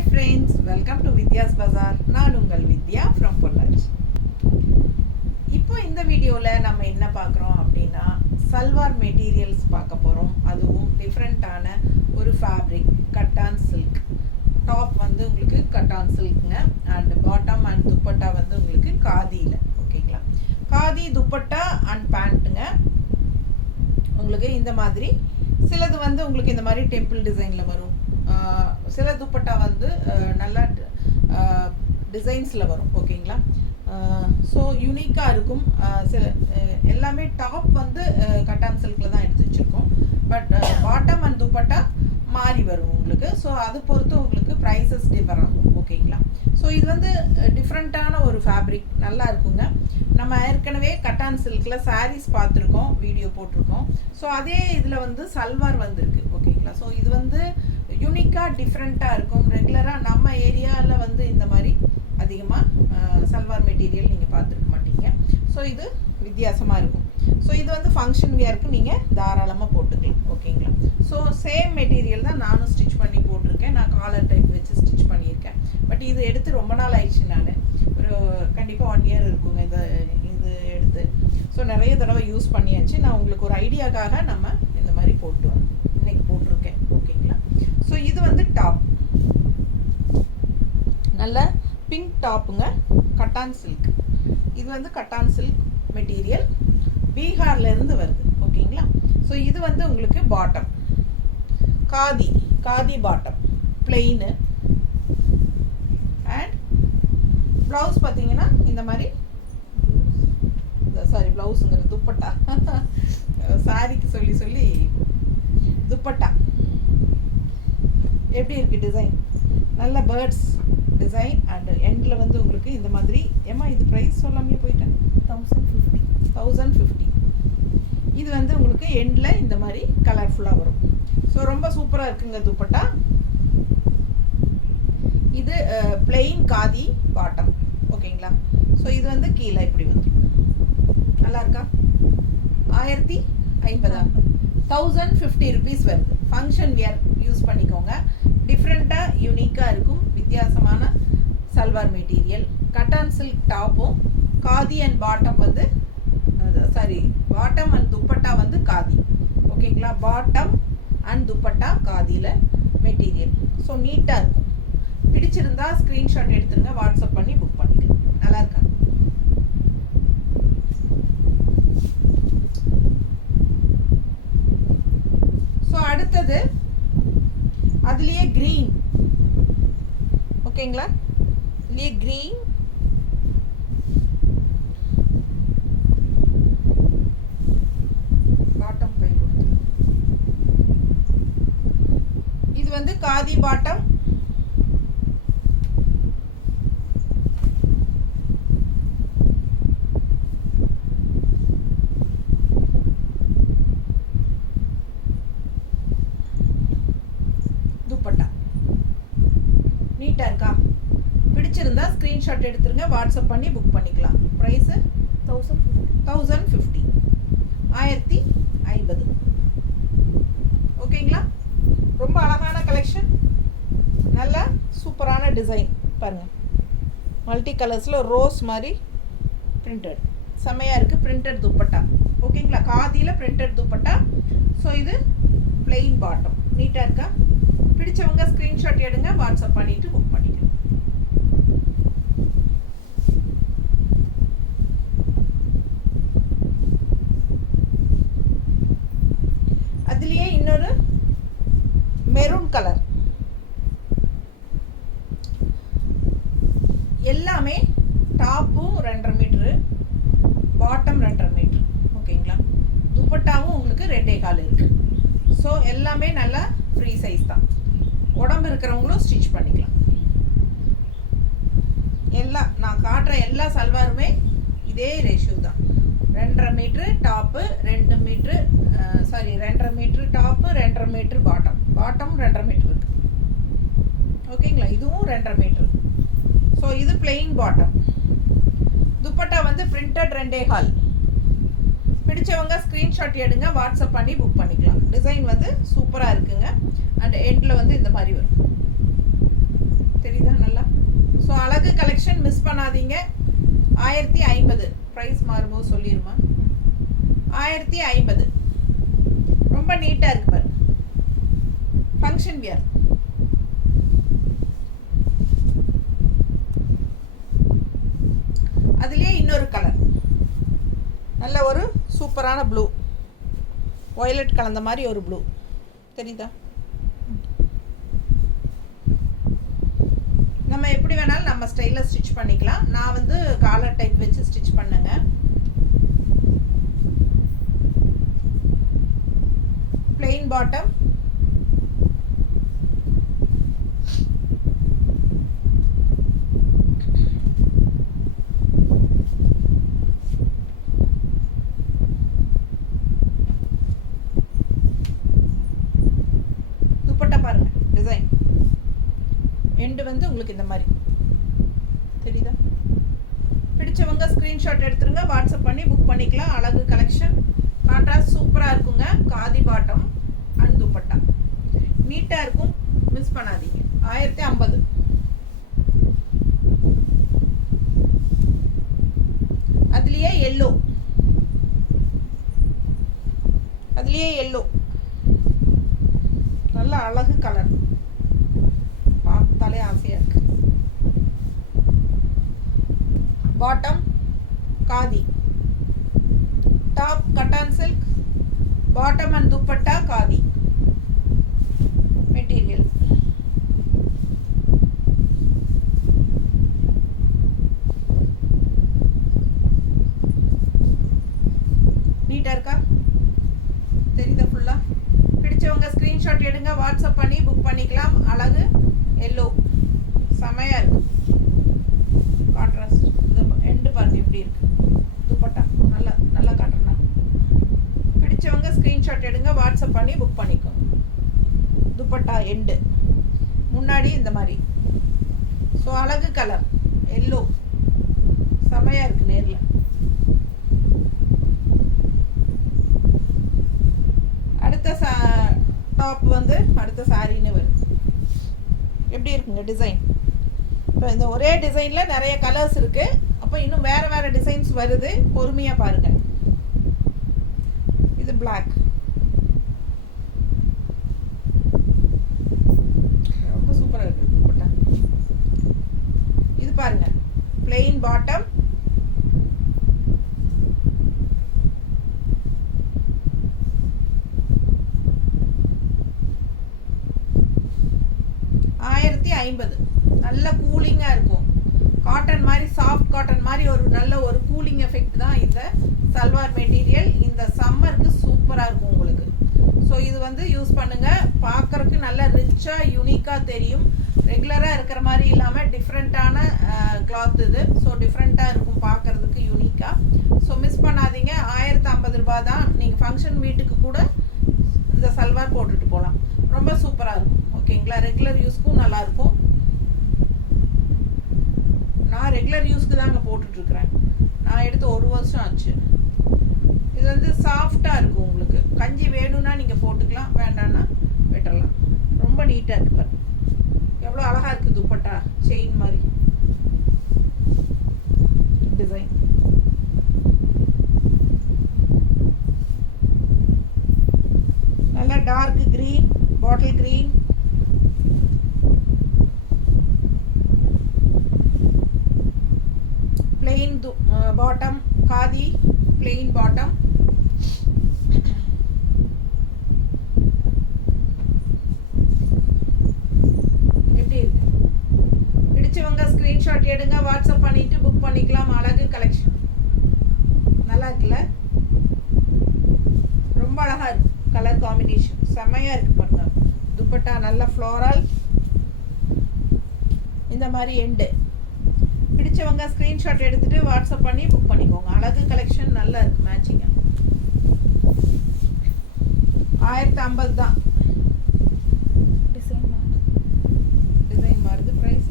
Hi friends, welcome to Vidya's Bazaar. நான் உங்கள் வித்யா from Pollachi. இப்போ இந்த வீடியோவில் நம்ம என்ன பார்க்குறோம் அப்படின்னா சல்வார் மெட்டீரியல்ஸ் பார்க்க போகிறோம். அதுவும் டிஃப்ரெண்ட்டான ஒரு ஃபேப்ரிக் கட்டான் சில்க். டாப் வந்து உங்களுக்கு கட்டான் சில்க்குங்க, அண்ட் பாட்டம் அண்ட் துப்பட்டா வந்து உங்களுக்கு காதியில். ஓகேங்களா, காதி துப்பட்டா அண்ட் பேண்ட்டுங்க. உங்களுக்கு இந்த மாதிரி சிலது வந்து உங்களுக்கு இந்த மாதிரி டெம்பிள் டிசைனில் வரும், சில துப்பட்டா வந்து நல்லா டிசைன்ஸில் வரும். ஓகேங்களா, ஸோ யூனிக்காக இருக்கும். சில எல்லாமே டாப் வந்து கட்டான் சில்கில் தான் எடுத்து வச்சுருக்கோம், பட் பாட்டம் அண்ட் துப்பட்டா மாறி வரும் உங்களுக்கு. ஸோ அது பொறுத்து உங்களுக்கு ப்ரைஸஸ் டிஃபர் ஆகும். ஓகேங்களா, ஸோ இது வந்து டிஃப்ரெண்ட்டான ஒரு ஃபேப்ரிக், நல்லா இருக்குங்க. நம்ம ஏற்கனவே கட்டான் சில்கில் சாரீஸ் பார்த்துருக்கோம், வீடியோ போட்டிருக்கோம். ஸோ அதே இதில் வந்து சல்வார் வந்துருக்கு. ஓகேங்களா, ஸோ இது வந்து யூனிக்காக டிஃப்ரெண்ட்டாக இருக்கும். ரெகுலராக நம்ம ஏரியாவில் வந்து இந்த மாதிரி அதிகமாக சல்வார் மெட்டீரியல் நீங்கள் பார்த்துருக்க மாட்டீங்க. ஸோ இது வித்தியாசமாக இருக்கும். ஸோ இது வந்து ஃபங்க்ஷன் வியருக்கு நீங்கள் தாராளமாக போட்டுக்கலாம். ஓகேங்களா, ஸோ சேம் மெட்டீரியல் தான் நானும் ஸ்டிச் பண்ணி போட்டிருக்கேன். நான் காலர் டைப் வச்சு ஸ்டிச் பண்ணியிருக்கேன். பட் இது எடுத்து ரொம்ப நாள் ஆயிடுச்சு. நான் ஒரு கண்டிப்பாக 1 year இருக்குங்க இது எடுத்து. ஸோ நிறைய தடவை யூஸ் பண்ணியாச்சு. நான் உங்களுக்கு ஒரு ஐடியாக்காக நம்ம இந்த மாதிரி இன்னைக்கு போட்டிருக்கேன். ஓகேங்களா, ஸோ இது வந்து டாப், நல்ல பிங்க் டாப்புங்க, கட்டான் சில்க். இது வந்து கட்டான் சில்க் மெட்டீரியல், பீகார்லேருந்து வருது. ஓகேங்களா, ஸோ இது வந்து உங்களுக்கு bottom khadi bottom plain, and blouse பார்த்தீங்கன்னா இந்த மாதிரி, சாரி ப்ளவுஸுங்கிற துப்பட்டா சாரிக்கு சொல்லி துப்பட்டா எப்படி இருக்குது டிசைன், நல்ல பேர்ட்ஸ் டிசைன். அண்ட் எண்டில் வந்து உங்களுக்கு இந்த மாதிரி, ஏமா இது ப்ரைஸ் சொல்லாமே போயிட்டேன், 1050. இது வந்து உங்களுக்கு எண்டில் இந்த மாதிரி கலர்ஃபுல்லாக வரும். ஸோ ரொம்ப சூப்பராக இருக்குங்க துப்பட்டா. இது பிளெயின் காதி பாட்டம். ஓகேங்களா, ஸோ இது வந்து கீழே இப்படி வந்து நல்லா இருக்கா, 1050, 1050 rupees வருது. ஃபங்க்ஷன் வியர் யூஸ் பண்ணிக்கோங்க. டிஃப்ரெண்ட்டாக யூனிக்காக இருக்கும், வித்தியாசமான சல்வார் மெட்டீரியல். கட்டான் சில்க் டாப்பும் காதி அண்ட் பாட்டம் வந்து பாட்டம் அண்ட் துப்பட்டா வந்து காதி. ஓகேங்களா, பாட்டம் அண்ட் துப்பட்டா காதியில் மெட்டீரியல். ஸோ நீட்டாக இருக்கும். பிடிச்சிருந்தா ஸ்க்ரீன்ஷாட் எடுத்துருங்க, வாட்ஸ்அப் பண்ணி புக் பண்ணிக்கலாம். நல்லா இருக்கா, ஸோ அடுத்தது அதுலேயே க்ரீன். ஓகேங்களா, இதுலேயே க்ரீன், பாட்டம் பை கொடுத்து, இது வந்து காதி பாட்டம். துப்பட்டா நீட்டாக இருக்கா, பிடிச்சிருந்தா ஸ்க்ரீன்ஷாட் எடுத்துருங்க, வாட்ஸ்அப் பண்ணி புக் பண்ணிக்கலாம். ப்ரைஸு 1050, 1050. ஓகேங்களா, ரொம்ப அழகான கலெக்ஷன், நல்ல சூப்பரான டிசைன் பாருங்கள். மல்டி கலர்ஸில் ரோஸ் மாதிரி பிரிண்டட், செம்மையாக இருக்குது. பிரிண்டட் துப்பட்டா. ஓகேங்களா, காதியில் பிரிண்டட் துப்பட்டா. ஸோ இது பிளெயின் பாட்டம், நீட்டாக இருக்கா. பிடிச்சவங்க ஸ்க்ரீன்ஷாட் எடுங்க, வாட்ஸ்அப் பண்ணிவிட்டு புக் பண்ணிக்கலாம். அதுலேயே இன்னொரு மெரூன் கலர். எல்லாமே டாப்பும் 2.5 மீட்டரு, பாட்டம் 2.5 மீட்டர். ஓகேங்களா, துப்பட்டாவும் உங்களுக்கு 2.25 இருக்கு. ஸோ எல்லாமே நல்லா ஃப்ரீ சைஸ் தான். உடம்பு இருக்கிறவங்களும் ஸ்டிச் பண்ணிக்கலாம். நான் காட்டுற எல்லா சல்வாருமே இதே ரேஷியோ தான். 2.5 metre top, 2 metre 2.5 metre top, 2.5 metre bottom 2.5 metre இருக்கு. ஓகேங்களா, இதுவும் 2.5 மீட்ரு. ஸோ இது பிளெயின் பாட்டம். துப்பட்டா வந்து பிரிண்டட் 2.25. பிடிச்சவங்க ஸ்க்ரீன்ஷாட் எடுங்க, வாட்ஸ்அப் பண்ணி புக் பண்ணிக்கலாம். டிசைன் வந்து சூப்பராக இருக்குங்க. அண்ட் எண்டில் வந்து இந்த மாதிரி வரும். அழகு கலெக்ஷன் மிஸ் பண்ணாதீங்க. 1050. ப்ரைஸ் மாறும்போது சொல்லிடுமா? 1050. ரொம்ப நீட்டாக இருக்கு பாரு. Function wear. அதுலேயே இன்னொரு கலர், நல்ல ஒரு சூப்பரான ப்ளூ, வயலட் கலந்த மாதிரி ஒரு ப்ளூ தெரியுதா? நம்ம எப்படி வேணாலும் நம்ம ஸ்டைலில் ஸ்டிச் பண்ணிக்கலாம். நான் வந்து காலர் டைப் வச்சு ஸ்டிச் பண்ணுங்க. plain bottom, துப்பட்டா பாருங்க டிசைன். எண்டு வந்து உங்களுக்கு இந்த மாதிரி தெரியுதா? பிடிச்சவங்க ஸ்க்ரீன்ஷாட் எடுத்துருங்க, வாட்ஸ்அப் பண்ணி புக் பண்ணிக்கலாம். அழகு கலெக்ஷன், கான்ட்ராஸ்ட் சூப்பராக இருக்குங்க. காதி பாட்டம் அண்ட் துப்பட்டா நீட்டாக இருக்கும், மிஸ் பண்ணாதீங்க. 1050. அதுலேயே எல்லோ, நல்ல அழகு கலர், பார்த்தாலே ஆசையாக இருக்கு. Bottom khadi, top cotton silk, bottom and dupatta khadi material. நீட்டா இருக்கா? தெரியுதா? ஃபுல்லா பிடிச்சவங்க ஸ்கிரீன்ஷாட் எடுங்க, வாட்ஸ்அப் பண்ணி புக் பண்ணிக்கலாம். அழகு எல்லோ செமையா இருக்கு. கான்ட்ராஸ்ட் எண்டு பாருங்க எப்படி இருக்கு. துப்பட்டா நல்லா காட்டுறேன். பிடிச்சவங்க ஸ்கிரீன்ஷாட் எடுங்க, வாட்ஸ்அப் பண்ணி புக் பண்ணிக்கோங்க. துப்பட்டா எண்டு முன்னாடி இந்த மாதிரி. ஸோ அழகு கலர் எல்லோ செமையா இருக்கு நேரில். அடுத்த டாப் வந்து அடுத்த சாரின்னு வருது. எப்படி இருக்குங்க டிசைன்? இப்போ இந்த ஒரே டிசைனில் நிறைய கலர்ஸ் இருக்கு. அப்போ இன்னும் வேற டிசைன்ஸ் வருது, பொறுமையா பாருங்க. இது பிளாக், ரொம்ப சூப்பரா இருக்கு துப்பட்டா. இது பாருங்க plain bottom, $1050. நல்ல கூலிங்காக இருக்கும். காட்டன் மாதிரி, சாஃப்ட் காட்டன் மாதிரி ஒரு நல்ல ஒரு கூலிங் எஃபெக்ட் தான் இந்த சல்வார் மெட்டீரியல். இந்த சம்மருக்கு சூப்பராக இருக்கும் உங்களுக்கு. ஸோ இது வந்து யூஸ் பண்ணுங்கள். பார்க்குறதுக்கு நல்ல ரிச்சாக யூனிக்காக தெரியும். ரெகுலராக இருக்கிற மாதிரி இல்லாமல் டிஃப்ரெண்ட்டான கிளாத் இது. ஸோ டிஃப்ரெண்ட்டாக இருக்கும் பார்க்குறதுக்கு யூனிக்காக. ஸோ மிஸ் பண்ணாதீங்க. 1050 ரூபா தான். நீங்கள் ஃபங்க்ஷன் வீட்டுக்கு கூட இந்த சல்வார் போட்டுட்டு போகலாம். ரொம்ப சூப்பராக இருக்கும். ஓகேங்களா? ரெகுலர் யூஸ்க்கும் நல்லாயிருக்கும். நான் ரெகுலர் யூஸ்க்கு தாங்க போட்டுட்ருக்குறேன். நான் எடுத்து 1 வருஷம் ஆச்சு. இது வந்து சாஃப்டாக இருக்கும். உங்களுக்கு கஞ்சி வேணும்னா நீங்கள் போட்டுக்கலாம், வேண்டான்னா விட்டுறலாம். ரொம்ப நீட்டாக இருக்கு பாருங்க. எவ்வளோ அழகாக இருக்குது துப்பட்டா, செயின் மாதிரி டிசைன். நல்லா dark green, bottle green, plain bottom, khadi plain bottom. எப்படி இருக்கு? பிடிச்சவங்க ஸ்கிரீன்ஷாட் எடுங்க, வாட்ஸ்அப் பண்ணிட்டு புக் பண்ணிக்கலாம். அழகு கலெக்ஷன் நல்லா இருக்குல்ல? ரொம்ப அழகா இருக்கு. கலர் காம்பினேஷன் செமையா இருக்கு பாருங்க. துப்பட்டா நல்ல ஃப்ளோரல், இந்த மாதிரி எண்டு. பிடிச்சவங்க ஸ்க்ரீன்ஷாட் எடுத்துட்டு வாட்ஸ்அப் பண்ணி புக் பண்ணிக்கோங்க. அழகு கலெக்ஷன் நல்லா இருக்கு, மேட்சிங்க. 1050 தான். டிசைன் மாறுது. ப்ரைஸ்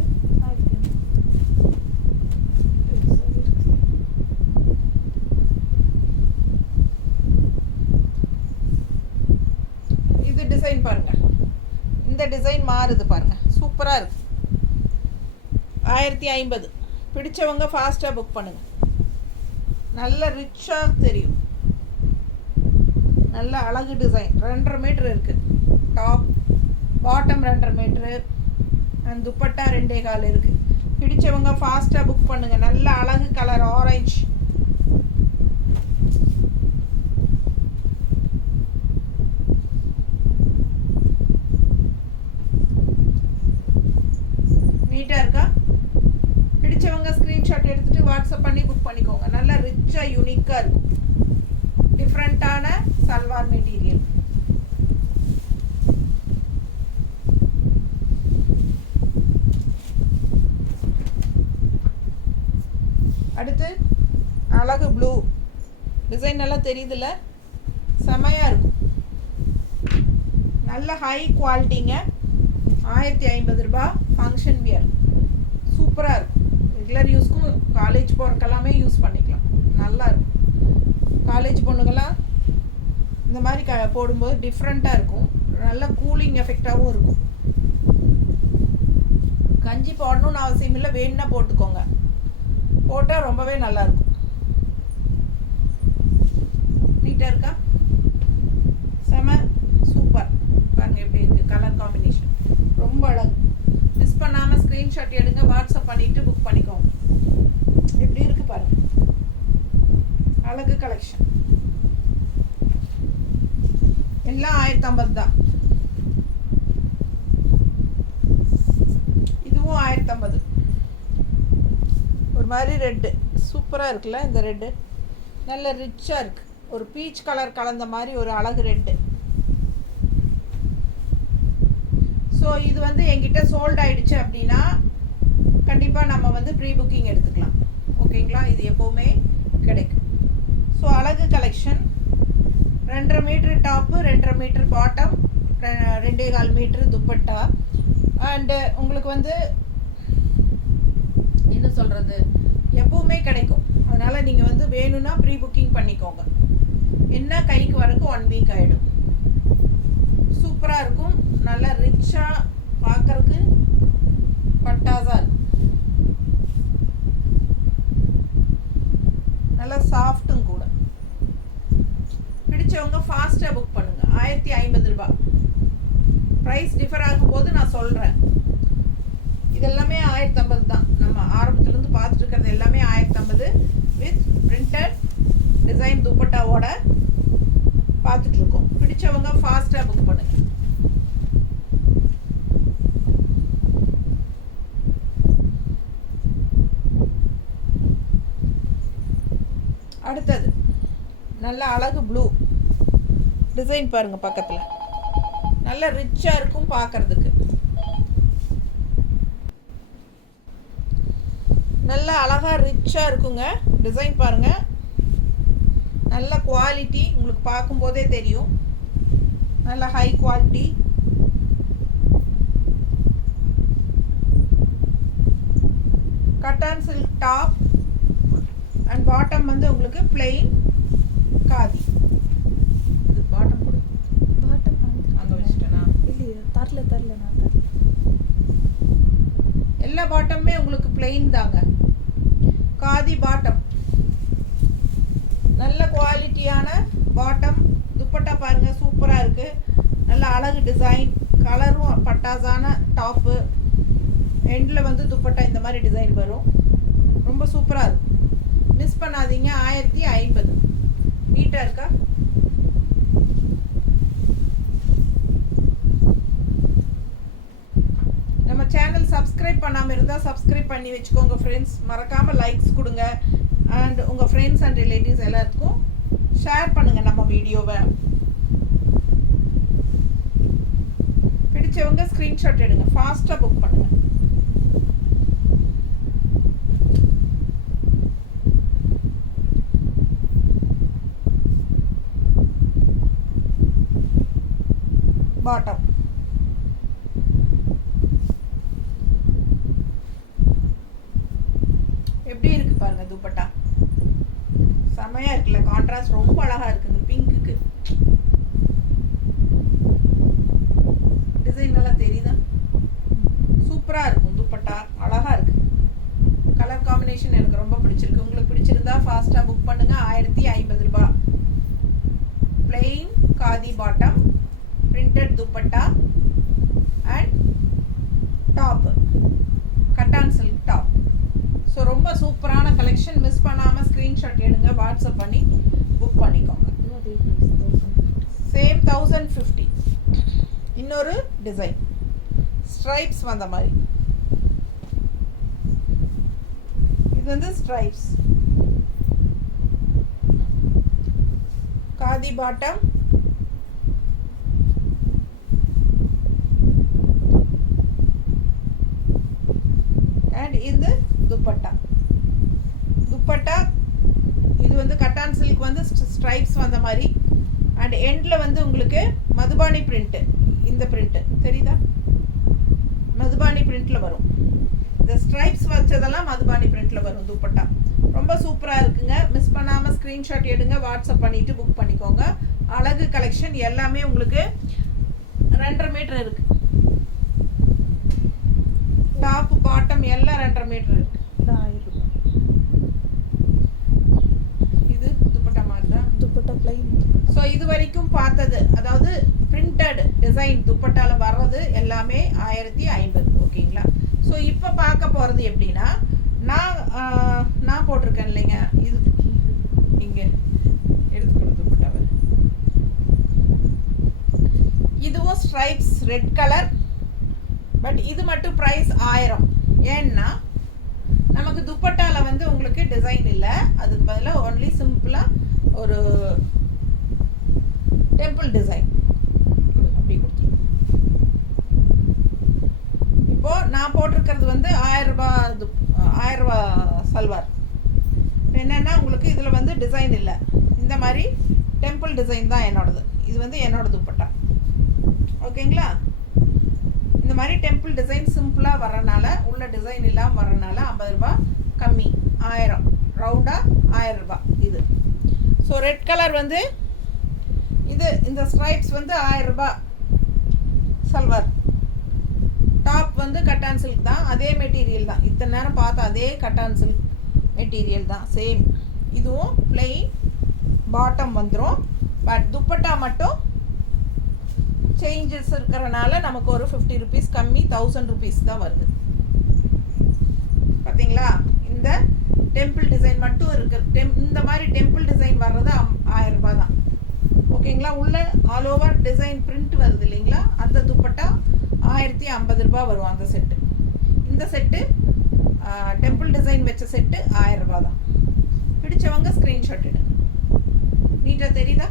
இது டிசைன் பாருங்க. இந்த டிசைன் மாறுது பாருங்க, சூப்பரா இருக்கு. 1500. பிடிச்சவங்க ஃபாஸ்ட்டாக புக் பண்ணுங்கள். நல்ல ரிச்சாக தெரியும், நல்ல அழகு டிசைன். 2.5 மீட்டர் இருக்குது top, bottom 2.5 metre, and dupatta 2.25 இருக்குது. பிடிச்சவங்க ஃபாஸ்ட்டாக புக் பண்ணுங்கள். நல்ல அழகு கலர் ஆரஞ்சு. நீட்டாக இருக்கா? பிடிச்சவங்க ஸ்க்ரீன்ஷாட் எடுத்துகிட்டு வாட்ஸ்அப் பண்ணி புக் பண்ணிக்கோங்க. நல்லா ரிச்சாக யூனிக்காக இருக்கும், டிஃப்ரெண்ட்டான சல்வார் மெட்டீரியல். அடுத்து அழகு ப்ளூ டிசைன், நல்லா தெரியுதுல்ல, செமையாக இருக்கும். நல்ல ஹை குவாலிட்டிங்க. 1550 ரூபா. ஃபங்க்ஷன் வியர் சூப்பராக இருக்கும். ரெகுலர் யூஸ்க்கும் காலேஜ் போகிறக்கெல்லாமே யூஸ் பண்ணிக்கலாம். நல்லா இருக்கும். காலேஜ் பொண்ணுங்கள்லாம் இந்த மாதிரி போடும்போது டிஃப்ரெண்ட்டாக இருக்கும். நல்ல கூலிங் எஃபெக்டாகவும் இருக்கும். கஞ்சி போடணும்னு அவசியம் இல்லை, வேணும்னா போட்டுக்கோங்க. போட்டால் ரொம்பவே நல்லாயிருக்கும். நீட்டாக இருக்கா? செம சூப்பர். பாருங்கள் எப்படி இருக்குது கலர் காம்பினேஷன், ரொம்ப அழகு. மிஸ் பண்ணாமல் ஸ்க்ரீன்ஷாட் எடுங்க, வாட்ஸ்அப் பண்ணிவிட்டு புக் பண்ணிக்கோங்க. எப்படி இருக்குது பாருங்கள், அழகு கலெக்ஷன். எல்லாம் 1050 தான். இதுவும் 1050. ஒரு மாதிரி ரெட்டு சூப்பராக இருக்குல்ல, இந்த ரெட்டு நல்ல ரிச்சாக இருக்குது. ஒரு பீச் கலர் கலந்த மாதிரி ஒரு அழகு ரெட்டு. ஸோ இது வந்து என்கிட்ட சோல்ட் ஆகிடுச்சு அப்படின்னா கண்டிப்பாக நம்ம வந்து ப்ரீ புக்கிங் எடுத்துக்கலாம். ஓகேங்களா? இது எப்போவுமே கிடைக்கும். ஸோ அழகு collection. 2.5 metre top, 2.5 metre bottom, 2.25 metre dupatta. And உங்களுக்கு வந்து என்ன சொல்கிறது, எப்பவுமே கிடைக்கும். அதனால் நீங்கள் வந்து வேணும்னா ப்ரீ புக்கிங் பண்ணிக்கோங்க. என்ன கைக்கு வரக்கு 1 வீக் ஆகிடும். சூப்பராக இருக்கும். நல்லா ரிச்சாக பார்க்குறதுக்கு பட்டாஸாக இருக்கும். நல்லா சாஃப்ட்டும் கூட. பிடிச்சவங்க ஃபாஸ்ட்டாக புக் பண்ணுங்கள். 1550 ரூபா. ப்ரைஸ் டிஃபர் ஆகும்போது நான் சொல்கிறேன். இதெல்லாமே 1050 தான். நம்ம ஆரம்பத்துலேருந்து பார்த்துட்டு இருக்கிறது எல்லாமே 1050 வித் பிரிண்டட் டிசைன் துப்பட்டாவோட பார்த்துட்ருக்கோம். பிடிச்சவங்க ஃபாஸ்ட்டாக புக் பண்ணுங்கள். அடுத்தது நல்ல அழகு ப்ளூ டிசைன் பாருங்கள், பக்கத்தில் நல்ல ரிச்சாக இருக்கும் பார்க்குறதுக்கு. நல்ல அழகாக ரிச்சாக இருக்குங்க. டிசைன் பாருங்கள், நல்ல குவாலிட்டி. உங்களுக்கு பார்க்கும்போதே தெரியும், நல்ல high quality. Cotton silk top and bottom வந்து உங்களுக்கு பிளெயின் காதி. இது பாட்டம் கொடு. பாட்டம் அங்கே வச்சுட்டேனா? இல்லையா, தரல நான் தரல. எல்லா பாட்டமுமே உங்களுக்கு பிளெயின் தாங்க. காதி பாட்டம், நல்ல குவாலிட்டியான பாட்டம். துப்பட்டா பாருங்கள், சூப்பராக இருக்குது. நல்ல அழகு டிசைன், கலரும் பட்டாசான டாப்பு. எண்டில் வந்து துப்பட்டா இந்த மாதிரி டிசைன் வரும். ரொம்ப சூப்பராக இருக்கும். மிஸ் பண்ணாதீங்க. 1050. நீட்டாக இருக்கா? நம்ம சேனல் சப்ஸ்கிரைப் பண்ணாமல் இருந்தால் சப்ஸ்கிரைப் பண்ணி வச்சுக்கோங்க ஃப்ரெண்ட்ஸ். மறக்காமல் லைக்ஸ் கொடுங்க. அண்ட் உங்கள் ஃப்ரெண்ட்ஸ் அண்ட் ரிலேட்டிவ்ஸ் எல்லாத்துக்கும் ஷேர் பண்ணுங்கள் நம்ம வீடியோவை. பிடிச்சவங்க ஸ்க்ரீன்ஷாட் எடுங்க, ஃபாஸ்ட்டாக புக் பண்ணுங்கள். பாட்டம் எப்படி இருக்கு பாருங்க. துப்பட்டா செமையா இருக்குல்ல, கான்ட்ராஸ்ட் ரொம்ப அழகா இருக்கு. இந்த பிங்க்குக்கு டிசைன் நல்லா தெரியுதா? சூப்பரா இருக்கும். துப்பட்டா அழகா இருக்கு. காம்பினேஷன் எனக்கு ரொம்ப பிடிச்சிருக்கு. உங்களுக்கு பிடிச்சிருந்தா ஃபாஸ்ட்டாக புக் பண்ணுங்கள். 1050 ரூபாய். Plain khadi bottom, printed dupatta and top, cotton silk top. So ரொம்ப சூப்பரான கலெக்ஷன். மிஸ் பண்ணாமல் ஸ்க்ரீன்ஷாட் எடுங்க, வாட்ஸ்அப் பண்ணி புக் பண்ணிக்கோங்க. சேம் 1050. இன்னொரு டிசைன் ஸ்ட்ரைப்ஸ் வந்த மாதிரி. இது வந்து ஸ்ட்ரைப்ஸ் காதி பாட்டம், அண்ட் இது துப்பட்டா. துப்பட்டா இது வந்து கட்டான் சில்க் வந்து ஸ்ட்ரைப்ஸ் வந்த மாதிரி. அண்ட் எண்டில் வந்து உங்களுக்கு மதுபானி பிரிண்ட்டு. இந்த பிரிண்ட்டு தெரியுதா? மதுபானி பிரிண்ட்டில் வரும். இந்த ஸ்ட்ரைப்ஸ் வச்சதெல்லாம் மதுபானி பிரிண்ட்டில் வரும் துப்பட்டா. ரொம்ப சூப்பராக இருக்குங்க. மிஸ் பண்ணாமல் ஸ்க்ரீன்ஷாட் எடுங்க, வாட்ஸ்அப் பண்ணிவிட்டு புக் பண்ணிக்கோங்க. அழகு கலெக்ஷன் எல்லாமே உங்களுக்கு 2.5 மீட்டர் இருக்குது. டாப் பாட்டம் எல்லாம் 2.5 மீட்டர் இருக்குது. இது 1000 ரூபாய். இது துப்பட்டா மாதிரி தான். துப்பட்டா பிளைன். ஸோ இது வரைக்கும் பார்த்தது, அதாவது பிரிண்டட் டிசைன் துப்பட்டாவில் வர்றது எல்லாமே 1050. ஓகேங்களா? ஸோ இப்போ பார்க்க போகிறது எப்படின்னா, நான் போட்டிருக்கேன் இல்லைங்க, இது இங்கே எடுத்துக்கணும் துப்பட்டாவை. இதுவும் ஸ்ட்ரைப்ஸ் ரெட் கலர். பட் இது மட்டும் ப்ரைஸ் 1000. ஏன்னா நமக்கு துப்பட்டாவில் வந்து உங்களுக்கு டிசைன் இல்லை. அதுக்கு பதிலாக ஒன்லி சிம்பிளாக ஒரு டெம்பிள் டிசைன் அப்படி கொடுத்துருவோம். இப்போது நான் போட்டிருக்கிறது வந்து 1000 ரூபா சல்வார். என்னென்னா உங்களுக்கு இதில் வந்து டிசைன் இல்லை. இந்த மாதிரி டெம்பிள் டிசைன் தான் என்னோடது. இது வந்து என்னோட துப்பட்டா. ஓகேங்களா? இந்த மாதிரி டெம்பிள் டிசைன் சிம்பிளாக வரனால, உள்ள டிசைன் இல்லாமல் வரனால 50 ரூபா கம்மி. 1000 ரவுண்டாக 1000 ரூபா இது. ஸோ ரெட் கலர் வந்து இது, இந்த ஸ்ட்ரைப்ஸ் வந்து 1000 ரூபா சல்வார். டாப் வந்து கட்டான் சில்க் தான், அதே மெட்டீரியல் தான். இத்தனை நேரம் பார்த்த அதே கட்டான் சில்க் மெட்டீரியல் தான், சேம். இதுவும் பிளெயின் பாட்டம் வந்துடும். பட் துப்பட்டா மட்டும் சேஞ்சஸ் இருக்கிறனால நமக்கு ஒரு 50 ருபீஸ் கம்மி, 1000 ருபீஸ் தான் வருது. பார்த்தீங்களா? இந்த டெம்பிள் டிசைன் மட்டும் இருக்கு. இந்த மாதிரி டெம்பிள் டிசைன் வர்றது 1000 ரூபாய் தான். ஓகேங்களா? உள்ள ஆல் ஓவர் டிசைன் பிரிண்ட் வருது இல்லைங்களா? அந்த துப்பட்டா 1050 ரூபாய் வரும் அந்த செட்டு. இந்த செட்டு டெம்பிள் டிசைன் வச்ச செட்டு 1000 ரூபாய் தான். பிடிச்சவங்க ஸ்க்ரீன்ஷாட் எடுங்க. நீட்டாக தெரியுதா?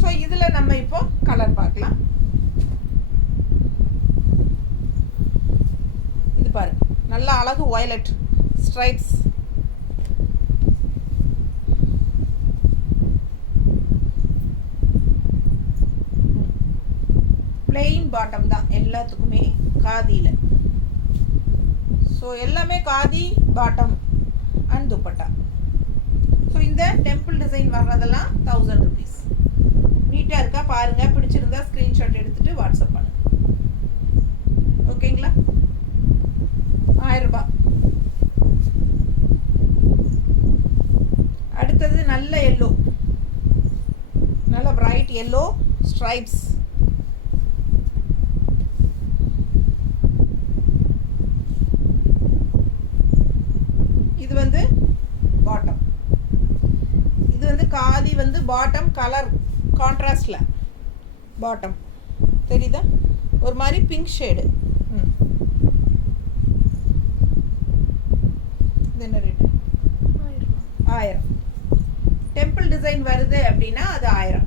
ஸோ இதில் நம்ம இப்போ கலர் பார்க்கலாம். இது பாருங்க, நல்ல அழகு வயலட் ஸ்ட்ரைப்ஸ். பிளெயின் பாட்டம் தான் எல்லாத்துக்குமே காதியில். ஸோ எல்லாமே khadi bottom and dupatta. So இந்த டெம்பிள் டிசைன் வர்றதெல்லாம் 1000 ருபீஸ். நீட்டாக இருக்கா பாருங்கள். பிடிச்சிருந்தா ஸ்க்ரீன்ஷாட் எடுத்துகிட்டு வாட்ஸ்அப் பண்ணுங்க. ஓகேங்களா? 1000 ரூபாய். அடுத்தது நல்ல எல்லோ, நல்ல பிரைட் எல்லோ ஸ்ட்ரைப்ஸ். இது வந்து பாட்டம். இது வந்து காதி வந்து பாட்டம் கலர் கான்ட்ராஸ்டில் பாட்டம் தெரியுதா? ஒரு மாதிரி பிங்க் ஷேடு. இது என்ன ரேட்டு? 1000. டெம்பிள் டிசைன் வருது அப்படின்னா அது 1000.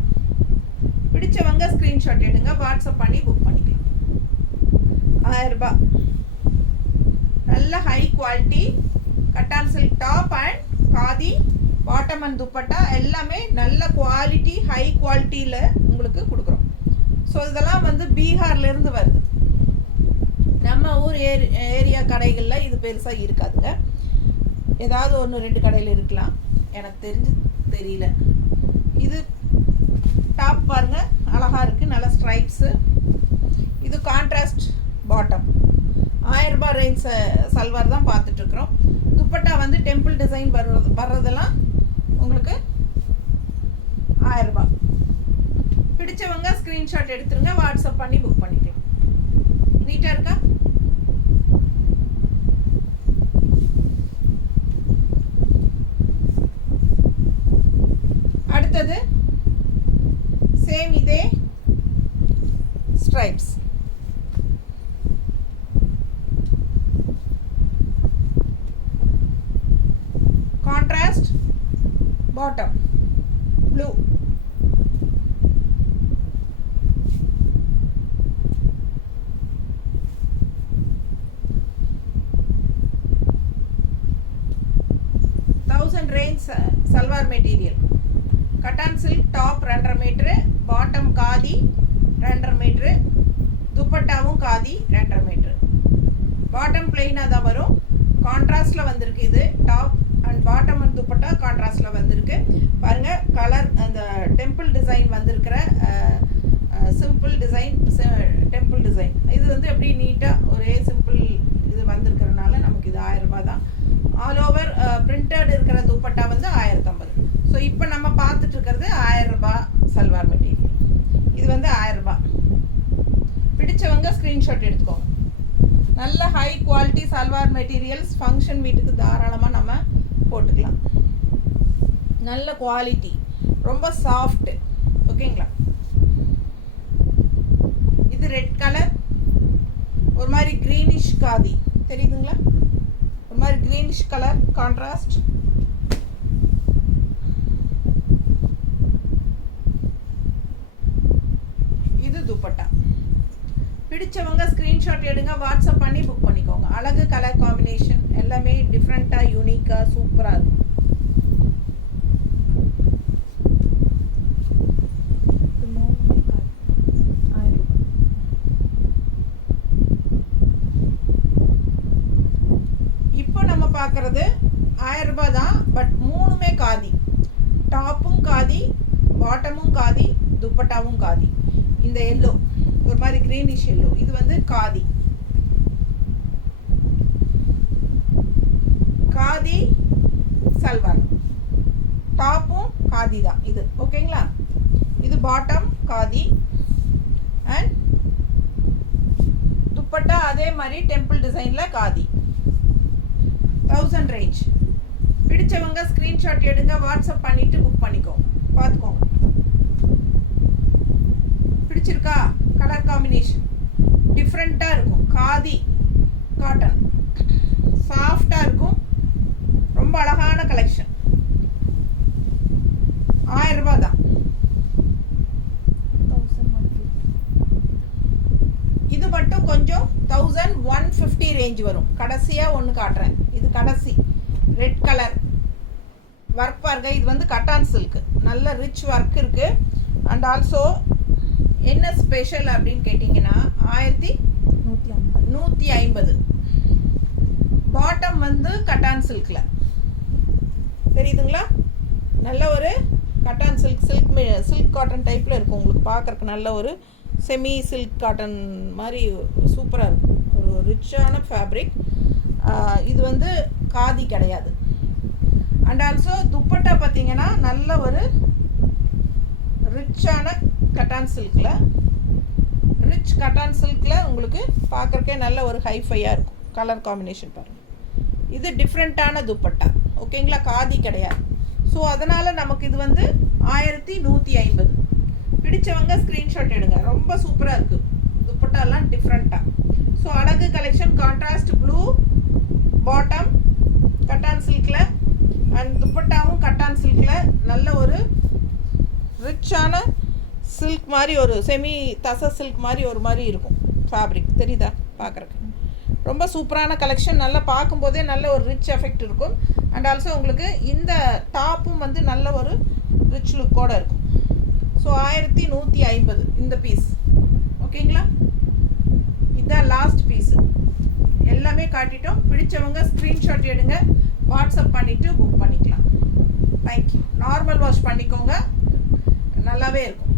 பிடிச்சவங்க ஸ்க்ரீன்ஷாட் எடுங்க, வாட்ஸ்அப் பண்ணி புக் பண்ணிக்கலாம். 1000 ரூபாய். நல்ல high quality cotton silk top and khadi bottom and dupatta எல்லாமே நல்ல குவாலிட்டி, ஹை குவாலிட்டியில் உங்களுக்கு கொடுக்குறோம். ஸோ இதெல்லாம் வந்து பீகார்லேருந்து வருது. நம்ம ஊர் ஏரியா கடைகளில் இது பெருசாக இருக்காதுங்க. ஏதாவது 1-2 கடையில் இருக்கலாம், எனக்கு தெரியல. இது டாப் பாருங்கள், அழகாக இருக்குது, நல்ல ஸ்ட்ரைப்ஸு. இது கான்ட்ராஸ்ட் பாட்டம். 1000 ரூபாய் ரேஞ்ச் சல்வார் தான் பார்த்துட்டு இருக்கிறோம். துப்பட்டா வந்து டெம்பிள் டிசைன் வர்றதெல்லாம் உங்களுக்கு 1000 ரூபாய். பிடிச்சவங்க ஸ்க்ரீன்ஷாட் எடுத்துருங்க, வாட்ஸ்அப் பண்ணி புக் பண்ணிக்கலாம். நீட்டாக இருக்கா? அடுத்தது சேம் இதே stripes. Contrast bottom blue. Range salwar material. Cotton silk top 2.5 metre, bottom khadi 2.5 metre, துப்பட்டாவும் காதி 2.5 மீட்டரு. பாட்டம் பிளெயினாக தான் வரும். கான்ட்ராஸ்டில் வந்திருக்கு. இது top and bottom and dupatta கான்ட்ராஸ்டில் வந்திருக்கு. பாருங்கள், கலர் அந்த டெம்பிள் டிசைன் வந்திருக்கிற சிம்பிள் டிசைன், டெம்பிள் டிசைன். இது வந்து எப்படி நீட்டாக ஒரே சிம்பிள் இது வந்திருக்கிறதுனால நமக்கு இது 1000 ரூபாய் தான். ஆல் ஓவர் பிரிண்டட் இருக்கிற துப்பட்டா வந்து 1050. ஸோ இப்போ நம்ம பார்த்துட்டு இருக்கிறது 1000 ரூபாய் சல்வார் மெட்டீரியல். இது வந்து 1000 ரூபாய். பிடிச்சவங்க ஸ்க்ரீன்ஷாட் எடுத்துக்கோங்க. நல்ல high quality salwar materials function வீட்டுக்கு தாராளமாக நம்ம போட்டுக்கலாம். நல்ல குவாலிட்டி, ரொம்ப சாஃப்ட். ஓகேங்களா? இது ரெட் கலர், ஒரு மாதிரி க்ரீனிஷ் காதி தெரியுதுங்களா? ஒரு மாதிரி க்ரீனிஷ் கலர் கான்ட்ராஸ்ட். இது துப்பட்டா. பிடிச்சவங்க ஸ்க்ரீன்ஷாட் எடுங்க, வாட்ஸ்அப் பண்ணி புக் பண்ணிக்கோங்க. அழகு கலர் காம்பினேஷன் எல்லாமே டிஃப்ரெண்ட்டாக யூனிக்காக சூப்பராக இருக்கும். இப்போ நம்ம பார்க்குறது 1000 ரூபாய் தான். பட் 3மே காதி. டாப்பும் காதி, பாட்டமும் காதி, துப்பட்டாவும் காதி. இந்த எல்லோ ஒரு மாதிரி கிரீனிஷ் எல்லோ, இது வந்து காதி. காதி சல்வார். டாப்பும் காதி தான் இது. ஓகேங்களா? இது பாட்டம் காதி அண்ட் துப்பட்டா அதே மாதிரி டெம்பிள் டிசைனில் காதி. 1000 ரேஞ்ச். பிடிச்சவங்க ஸ்க்ரீன்ஷாட் எடுங்க, வாட்ஸ்அப் பண்ணிவிட்டு புக் பண்ணிக்கோங்க. பார்த்துக்கோங்க. பிடிச்சிருக்கா? கலர் காம்பினேஷன் டிஃப்ரெண்ட்டாக இருக்கும். காதி காட்டன் சாஃப்டாக இருக்கும். ரொம்ப அழகான கலெக்ஷன். 1000 ரூபாய் தான். இது மட்டும் கொஞ்சம் 1150 ரேஞ்ச் வரும். கடைசியாக ஒன்று காட்டுறேன். இது கடைசி ரெட் கலர் ஒர்க் பாருங்க. இது வந்து கட்டான் சில்க், நல்ல ரிச் ஒர்க் இருக்குது. அண்ட் ஆல்சோ என்ன ஸ்பெஷல் அப்படின்னு கேட்டிங்கன்னா 1150. பாட்டம் வந்து கட்டான் சில்கில் தெரியுதுங்களா? நல்ல ஒரு கட்டான் சில்க் காட்டன் டைப்பில் இருக்கும். உங்களுக்கு பார்க்குறக்கு நல்ல ஒரு செமி சில்க் காட்டன் மாதிரி சூப்பராக இருக்கும். ஒரு ரிச்சான ஃபேப்ரிக். இது வந்து காதி கிடையாது. அண்ட் ஆல்சோ துப்பட்டா பார்த்தீங்கன்னா நல்ல ஒரு ரிச்சான கட்டான் சில்கில், ரிச் கட்டான் சில்கில் உங்களுக்கு பார்க்குறக்கே நல்ல ஒரு ஹைஃபையாக இருக்கும். கலர் காம்பினேஷன் பாருங்கள். இது டிஃப்ரெண்ட்டான துப்பட்டா. ஓகேங்களா? காதி கிடையாது. ஸோ அதனால் நமக்கு இது வந்து 1150. பிடிச்சவங்க ஸ்க்ரீன்ஷாட் எடுங்க. ரொம்ப சூப்பராக இருக்குது துப்பட்டாலாம் டிஃப்ரெண்ட்டாக. ஸோ அழகு collection. Contrast blue bottom cotton சில்கில் அண்ட் துப்பட்டாவும் கட்டான் சில்கில் நல்ல ஒரு ரிச்சான சில்க் மாதிரி, ஒரு செமி தச சில்க் மாதிரி ஒரு மாதிரி இருக்கும் ஃபேப்ரிக். தெரியுதா பார்க்குறக்கு? ரொம்ப சூப்பரான கலெக்ஷன். நல்லா பார்க்கும்போதே நல்ல ஒரு ரிச் எஃபெக்ட் இருக்கும். அண்ட் ஆல்சோ உங்களுக்கு இந்த டாப்பும் வந்து நல்ல ஒரு ரிச் லுக்கோடு இருக்கும். ஸோ 1150 இந்த பீஸ். ஓகேங்களா? இதுதான் லாஸ்ட் பீஸு. எல்லாமே காட்டிட்டோம். பிடிச்சவங்க ஸ்க்ரீன்ஷாட் எடுங்க, வாட்ஸ்அப் பண்ணிவிட்டு புக் பண்ணிக்கலாம். தேங்க்யூ. நார்மல் வாஷ் பண்ணிக்கோங்க, நல்லாவே இருக்கும்.